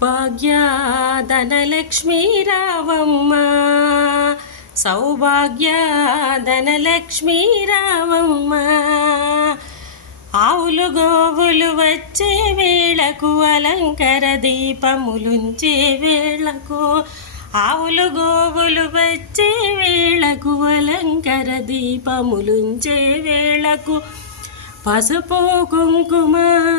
భాగ్య ధనలక్ష్మీ రావమ్మ సౌభాగ్య రావమ్మ ఆవులు గోవులు వచ్చే వేళకు అలంకర దీపములుంచే వేళకు. ఆవులు గోవులు వచ్చే వేళకు అలంకర దీపములుంచే వేళకు. పసుపు కుంకుమ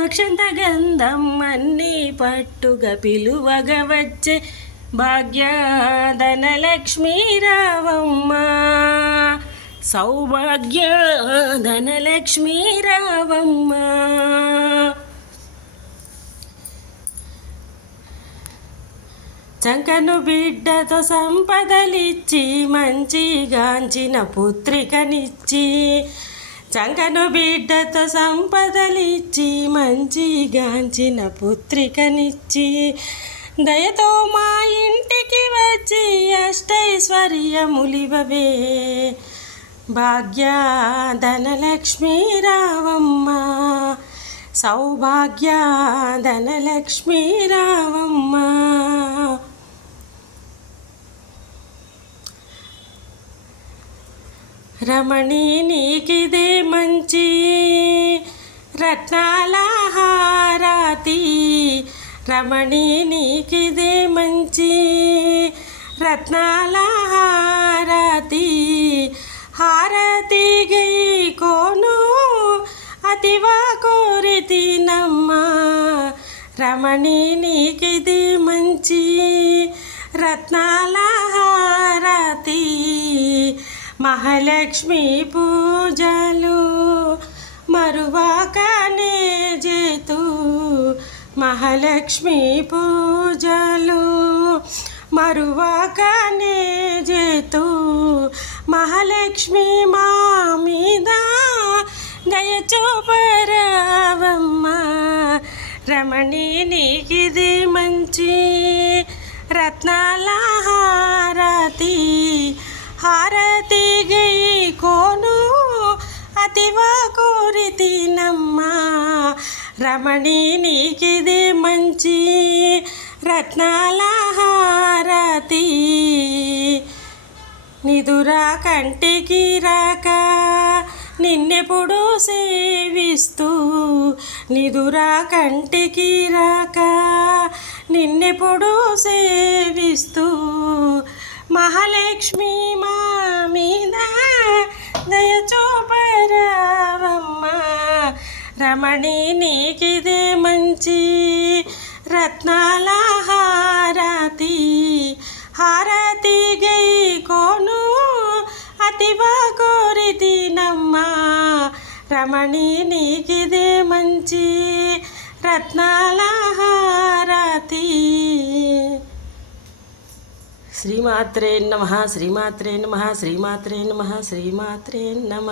క్షంతగంధం అన్నీ పట్టుగా పిలువగా వచ్చే భాగ్య రావమ్మ సౌభాగ్య ధనలక్ష్మీ రావమ్మ చంకను బిడ్డతో సంపదలిచ్చి మంచిగాంచిన పుత్రికనిచ్చి చంకను బిడ్డతో సంపదలిచ్చి మంచిగాంచిన పుత్రికనిచ్చి దయతో మా ఇంటికి వచ్చి అష్టైశ్వర్యములివవే. భాగ్య ధనలక్ష్మీ రావమ్మ సౌభాగ్య ధనలక్ష్మీ రావమ్మ. రమణి నీకిదే మంచి. రత్నాల హారతి రమణి నీకిదే మంచి. రత్నాల హారతి హారతి గై కోను అతివా కోరితినమ్మ రమణి నీకిది మంచి. రత్నా మహాలక్ష్మి పూజలు మరువాకనే జేతు మహాలక్ష్మి పూజలు మరువాకనే జేతు మహాలక్ష్మి మా మీద దయ రమణి నీకిది మంచి రత్నాల హారతి హార కోరితి రమణి నీకిది మంచి రత్నాల హారతి నిదురా కంటికి రాక నిన్నెప్పుడు సేవిస్తూ నిదురా కంటికి రాక నిన్నెప్పుడు సేవిస్తూ మహాలక్ష్మి మా మీద రమణి నీకిదే మంచి రత్నాల హారతి హారతి గై కోను అతివా కోరితి నమ్మ. రమణి నీకిదే మంచి రత్నాల హారతి శ్రీమాత్రే నమ శ్రీమాత్రే నమ శ్రీమాత్రే నమ శ్రీమాత్రే నమ.